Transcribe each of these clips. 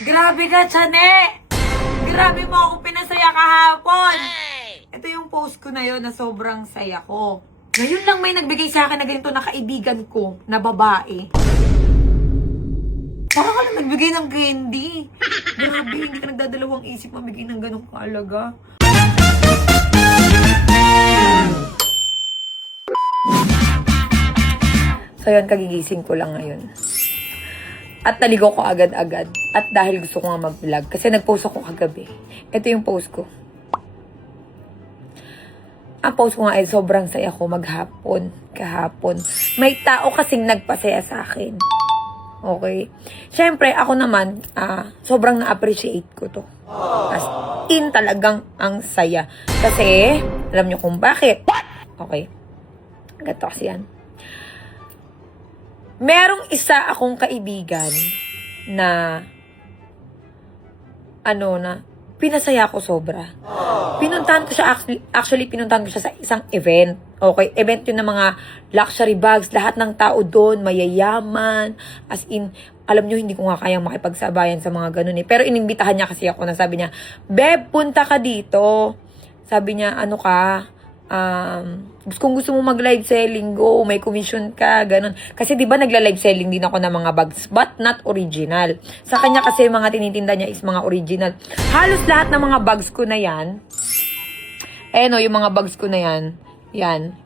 Grabe ka, Chane! Grabe mo ako pinasaya kahapon! Ito yung post ko na yun na sobrang saya ko. Ngayon lang may nagbigay sa akin na ganito na kaibigan ko na babae. Parang ka lang nagbigay ng candy. Grabe, hindi ka nagdadalawang isip mamigay ng ganong kaalaga. So yun, kagigising ko lang ngayon. At naligo ko agad-agad. At dahil gusto ko nga mag-vlog. Kasi nag-post ako kagabi. Ito yung post ko. Ang post ko nga ay sobrang saya ko maghapon. Kahapon. May tao kasing nagpasaya sa akin. Okay? Siyempre, ako naman, sobrang na-appreciate ko to. As in talagang ang saya. Kasi, alam nyo kung bakit. Okay? Ganito kasi yan. Merong isa akong kaibigan na pinasaya ko sobra. Pinuntahan ko siya, actually pinuntahan ko siya sa isang event. Okay, event yun ng mga luxury bags, lahat ng tao doon, mayayaman, as in, alam nyo, hindi ko nga kayang makipagsabayan sa mga ganun eh. Pero inimbitahan niya kasi ako na sabi niya, Beb, punta ka dito. Sabi niya, ano ka, kung gusto mo mag-live selling, go, may commission ka, ganun. Kasi di ba nagla-live selling din ako ng mga bags, but not original. Sa kanya kasi mga tinitinda niya is mga original. Halos lahat ng mga bags ko na yan, yung mga bags ko na yan,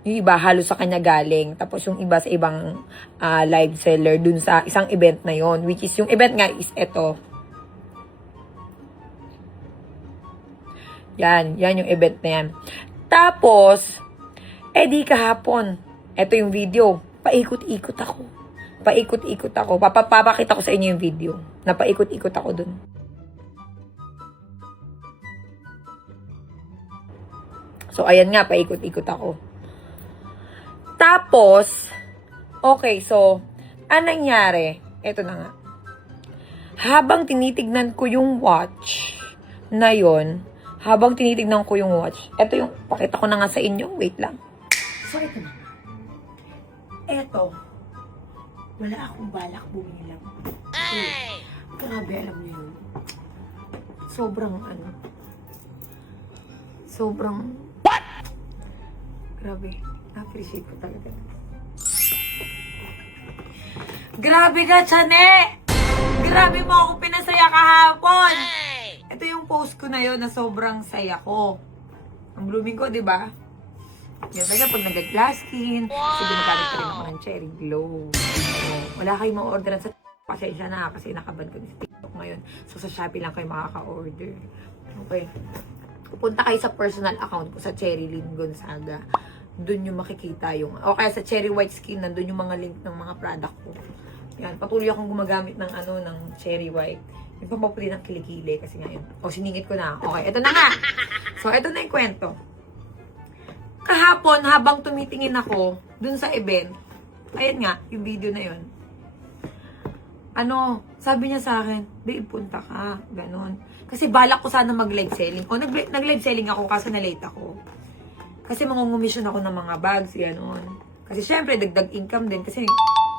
yung iba halos sa kanya galing. Tapos yung iba sa ibang live seller dun sa isang event na yon, which is yung event nga is eto. Yan yung event na yan. Tapos, di kahapon, eto yung video, paikot-ikot ako. Papakita ko sa inyo yung video, na paikot-ikot ako dun. So, ayan nga, paikot-ikot ako. Tapos, okay, so, anong nangyari? Eto na nga. Habang tinitignan ko yung watch na yon, ito yung, pakita ko na nga sa inyo, wait lang. So, ito na. Ito, wala akong balak bumili lang. Grabe, alam niyo yun. Sobrang, grabe, na-appreciate ko talaga. Grabe ka, Chane! Grabe mo ako pinasaya kahapon! Ito yung post ko na yun na sobrang saya ko. Ang blooming ko, di ba? Yan talaga pag nag-glass skin. Kasi ginagamit ko rin ako ng Cherry Glow. So, wala kayong ma-orderan sa pasensya na kasi nakabad ko sa TikTok ngayon. So, sa Shopee lang kayo makaka-order. Okay. Pupunta kayo sa personal account ko sa Cherry Lynn Gonzaga. Doon yung makikita yung... O kaya sa Cherry White Skin, nandun yung mga link ng mga product ko. Yan, patuloy akong gumagamit ng ng Cherry White. Yung pampaputi ng kilikili kasi nga yun. O, siningit ko na. Okay, eto na nga. So, eto na yung kwento. Kahapon, habang tumitingin ako dun sa event, ayan nga, yung video na yun. Sabi niya sa akin, babe, punta ka. Ganon. Kasi balak ko sana mag-live selling. O, nag-live selling ako kasi na-late ako. Kasi mangungumisyon ako ng mga bags, ganon. Kasi syempre, dagdag income din. Kasi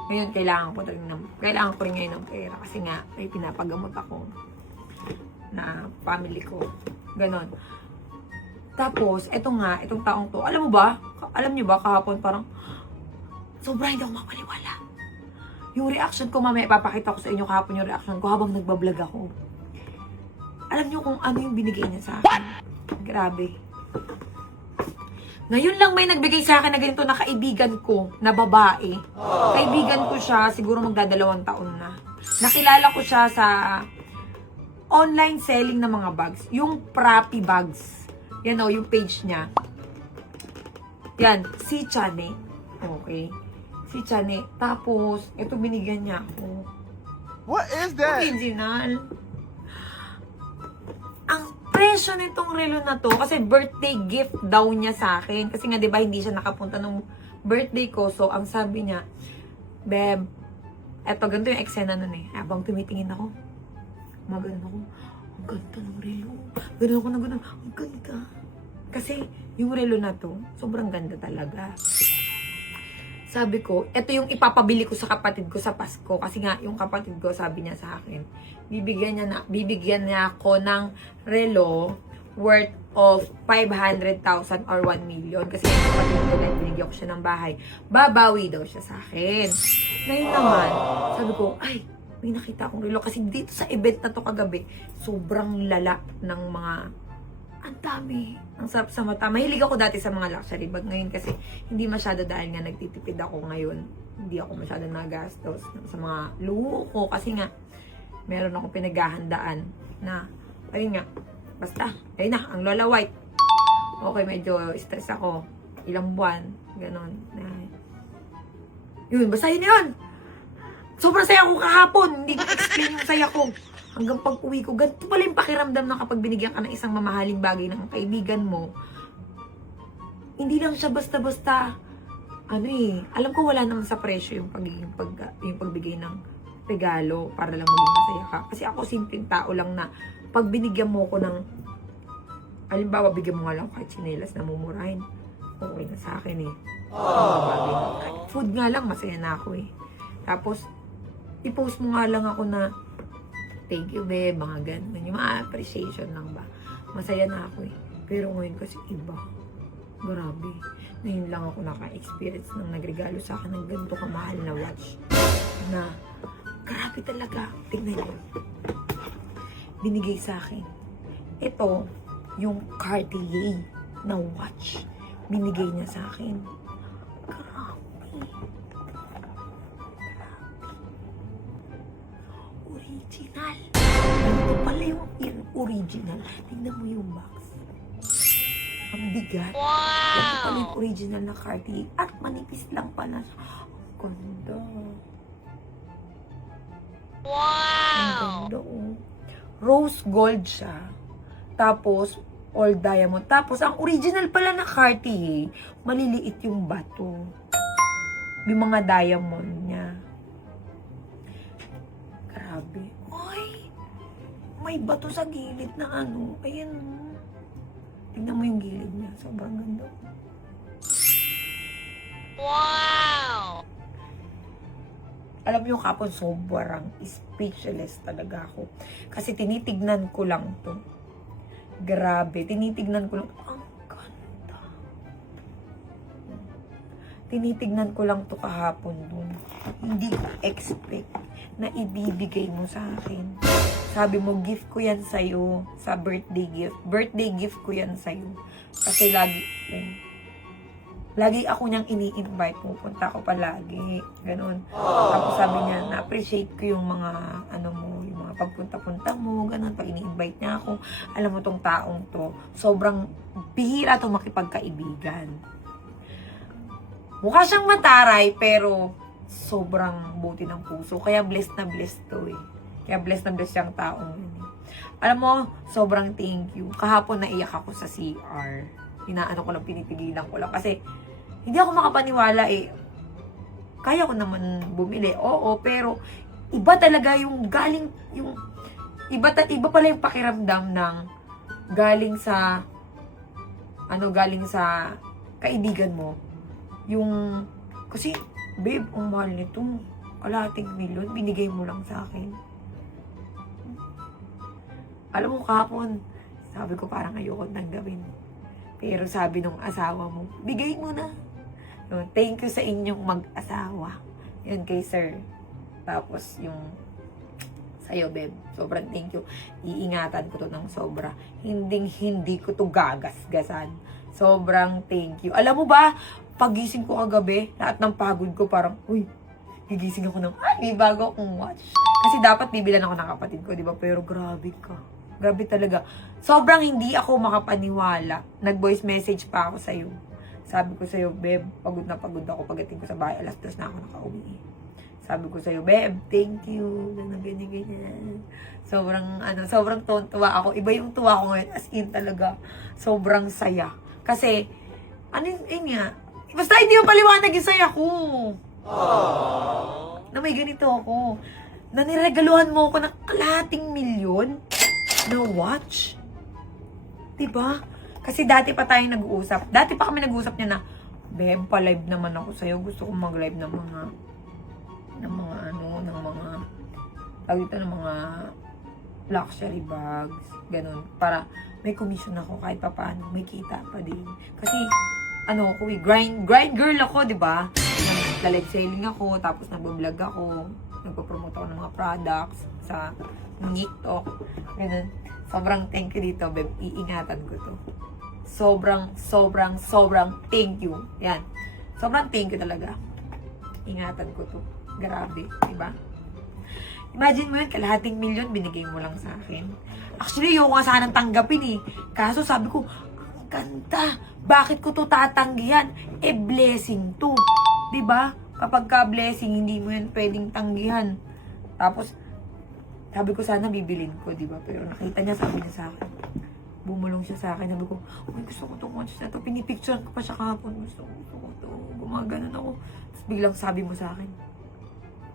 ngayon, kailangan ko rin ngayon ng pera. Kasi nga, may pinapagamot ako na family ko. Ganon. Tapos, itong taong to, alam niyo ba, kahapon parang, sobrang hindi ako mapaniwala. Yung reaction ko, mamaya ipapakita ko sa inyo kahapon yung reaction ko habang nagbablog ako. Alam niyo kung ano yung binigay niya sa akin. Grabe. Ngayon lang may nagbigay sa akin na ganito na kaibigan ko na babae. Kaibigan ko siya, siguro magdadalawang taon na. Nakilala ko siya sa online selling ng mga bags. Yung Prappy Bags. Yan yung page niya. Yan, si Chane. Okay. Si Chane. Tapos, ito binigyan niya ako. What is that? Original. Ang presyo nitong relo na to, kasi birthday gift daw niya sa akin. Kasi nga, di ba, hindi siya nakapunta nung birthday ko. So, ang sabi niya, Beb, eto, ganito yung eksena nun eh. Habang tumitingin ako, maganon ako, ang ganda ng relo. Ganun ako na ganun, ang ganda. Kasi, yung relo na to, sobrang ganda talaga. sabi ko, ito yung ipapabili ko sa kapatid ko sa Pasko. Kasi nga, yung kapatid ko, sabi niya sa akin, bibigyan niya ako ng relo worth of 500,000 or 1 million. Kasi yung kapatid ko na binigyan ko siya ng bahay, babawi daw siya sa akin. Ngayon naman, sabi ko, ay, may nakita akong relo. Kasi dito sa event na to kagabi, sobrang lala ng mga, ang dami. Ang sarap sa mata. Mahilig ako dati sa mga luxury bag. Ngayon kasi, hindi masyado dahil nga nagtitipid ako ngayon. Hindi ako masyado nagastos sa mga luho ko. Kasi nga, meron akong pinaghahandaan na, ayun nga, basta, ayun na, ang Lola White. Okay, medyo stress ako. Ilang buwan, ganon. Yun, basta yun yun. Sobrang saya ko kahapon. Hindi ko explain yung saya ko. Hanggang pag-uwi ko, ganito pala yung pakiramdam na kapag binigyan ka ng isang mamahaling bagay ng kaibigan mo, hindi lang siya basta-basta, alam ko wala naman sa presyo yung pagbigay ng regalo para lang maging masaya ka. Kasi ako simpleng tao lang na pag binigyan mo ko ng, halimbawa, bigyan mo nga lang kahit tsinelas na mumurahin, okay na sa akin eh. Food nga lang, masaya na ako eh. Tapos, i-post mo nga lang ako na, thank you, babe, mga ganun. Yung mga appreciation lang ba. Masaya na ako eh. Pero ngayon kasi iba. Grabe. Ngayon lang ako naka-experience ng nagregalo sa akin ng ganito kamahal na watch. Na, grabe talaga. Tingnan niyo. Binigay sa akin. Ito, yung Cartier na watch. Binigay niya sa akin. Grabe. Original. Ito pala yung original. Tingnan mo yung box. Ang bigat. Wow! Ito pala yung original na Cartier. At manipis lang pala siya. Ang ganda. Wow! Ang ganda, oh. Rose gold siya. Tapos, all diamond. Tapos, ang original pala na Cartier, maliliit yung bato. Yung mga diamond niya. Grabe. Ay! May bato sa gilid na ano. Ayan. Tingnan mo yung gilid niya. Sobrang ganda. Wow! Alam mo yung kapon, sobrang speechless talaga ako. Kasi tinitignan ko lang to. Grabe. Tinitignan ko lang. Ang ganda. Tinitignan ko lang to kahapon dun. Hindi ko expect na ibibigay mo sa akin. Sabi mo, gift ko yan sa'yo sa birthday gift. Birthday gift ko yan sa'yo. Kasi lagi ako niyang ini-invite. Pupunta ako palagi. Ganon. Tapos sabi niya, na-appreciate ko yung mga, yung mga pagpunta-punta mo. Ganon. Pag ini-invite niya ako, alam mo tong taong to, sobrang bihira to makipagkaibigan. Mukha siyang mataray, pero sobrang buti ng puso. Kaya blessed na blessed to eh. Kaya blessed na blessed yung taong yun eh. Alam mo, sobrang thank you. Kahapon naiyak ako sa CR. Inaano ko lang, pinipigilan ko lang. Kasi, hindi ako makapaniwala eh. Kaya ko naman bumili. Oo, pero iba talaga yung galing, iba pala yung pakiramdam ng galing sa kaibigan mo. Yung, kasi, babe, ang mahal nito. Kalahating milyon, binigay mo lang sa akin. Alam mo, kahapon, sabi ko parang ayoko tanggapin. Pero sabi nung asawa mo, bigay mo na. Thank you sa inyong mag-asawa. Yun kay sir. Tapos yung sa'yo, babe. Sobrang thank you. Iingatan ko to ng sobra. Hindi ko to gagasgasan. Sobrang thank you. Alam mo ba, pagising ko kagabi, lahat ng pagod ko parang, gigising ako ng, may bago akong watch. Kasi dapat bibilan ako ng kapatid ko, di ba? Pero grabe ka. Grabe talaga. Sobrang hindi ako makapaniwala. Nag-voice message pa ako sa'yo. Sabi ko sa'yo, babe, pagod na pagod ako. Pagdating ko sa bahay, alas 2 na ako nakauwi. Sabi ko sa'yo, babe, thank you. Ganyan. Sobrang tuwa ako. Iba yung tuwa ko ngayon. As in talaga, sobrang saya. Kasi, nga, basta hindi mo paliwanag yung saya ko. Na may ganito ako. Na niregaluhan mo ako ng kalahating milyon na watch. Diba? Kasi dati pa tayong nag-uusap. Dati pa kami nag-uusap niya na, Beb, pa-live naman ako sa'yo. Gusto kong mag-live ng mga tawag dito, ng mga luxury bags, ganun. Para may commission ako kahit pa paano, may kita pa din. Kasi, ano ako grind girl ako, di ba? Nag-live selling ako, tapos nag-vlog ako, nagpo-promote ako ng mga products sa TikTok, ganun. Sobrang thank you dito, babe. Iingatan ko to. Sobrang thank you. Yan. Sobrang thank you talaga. Ingatan ko to. Grabe, diba? Imagine mo yun, kalahating milyon binigay mo lang sa akin. Actually, yung nga sanang tanggapin eh. Kaso sabi ko, ang ganda. Bakit ko to tatanggihan? Eh, blessing to. Diba? Kapag ka blessing, hindi mo yan pwedeng tanggihan. Tapos, sabi ko sana bibilin ko, diba? Pero nakita niya, sabi niya sa akin. Bumulong siya sa akin. Sabi ko, uy, gusto ko itong watch na to. Pinipicture ko pa siya kahapon. Gusto ko to. Gumaganon ako. Tapos biglang sabi mo sa akin,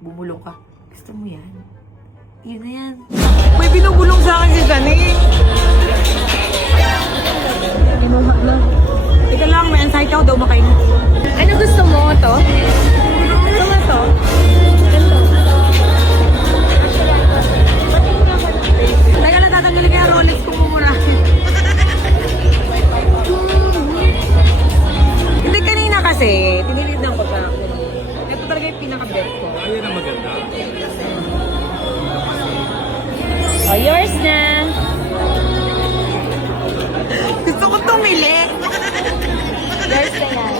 bumulong ka. Gusto mo yan? Yun na yan. May binubulong sa akin si Dani. Inuha na. Teka lang, may anxiety ako daw makain. Ano gusto mo? To? Gusto mo to? Teka lang, tatanggalin kaya Rolex ko muna. Hindi, kanina kasi, tinilid ko sa akin. Ito talaga yung pinaka-bet ko. Ayun ang maganda. Oh, yours na. Gusto ko tumili. Yours na yan.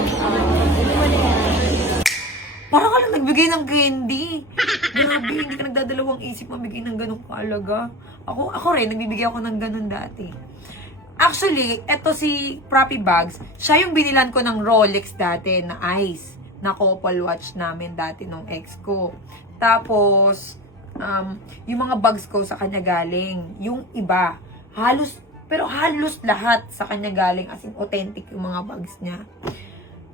Parang ka lang nagbigay ng candy. Grabe, hindi ka nagdadalawang isip mabigay ng ganong kaalaga. Ako rin, nagbibigay ako ng ganon dati. Actually, eto si Proppy Bags, siya yung binilan ko ng Rolex dati na Ice, na couple watch namin dati nung ex ko. Tapos, yung mga bags ko sa kanya galing. Yung iba, pero halos lahat sa kanya galing, as in authentic yung mga bags niya.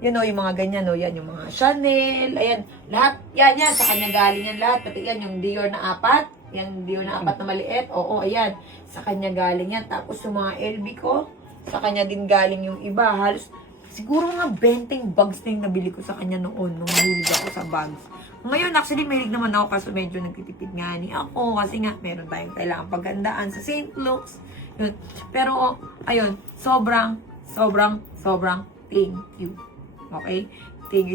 Yan o, yung mga ganyan o, yan yung mga Chanel, ayan, lahat, yan, sa kanya galing yan lahat, pati yan, yung Dior na 4, yan, Dior na 4 na maliit, oo, ayan, sa kanya galing yan, tapos yung mga LB ko, sa kanya din galing yung iba, halos, siguro mga 20 bags na yung nabili ko sa kanya noon, nung mahilig ako sa bags. Ngayon, actually, mahilig naman ako kasi medyo nagtitipid nga ni ako, kasi nga, meron tayong kailangan paghandaan sa St. Luke's, yun. Pero, ayun, sobrang thank you. Okay?